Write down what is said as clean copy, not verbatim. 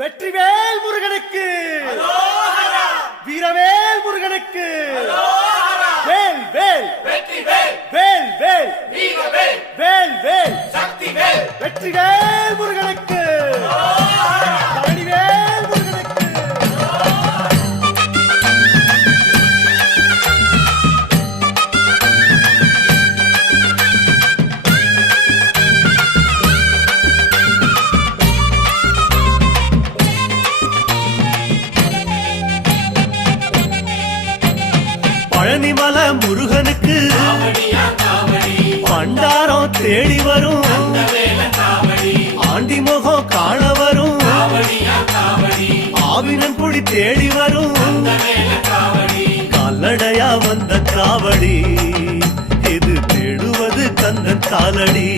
வெற்றிவேல் முருகனுக்கு, வீரவேல் முருகனுக்கு, வேல் வேல் வேல் வேல் வேல் வேல் வெற்றிவேல் முருகனுக்கு, பழனிவேல் முருகனுக்கு. பழனிமல முருகனுக்கு பண்டாரம் தேடி வரும், ஆண்டி முகம் காண வரும், ஆவினன் குடி தேடி வரும், கால்நடையா வந்த காவடி இது தேடுவது கந்தன் காலடி.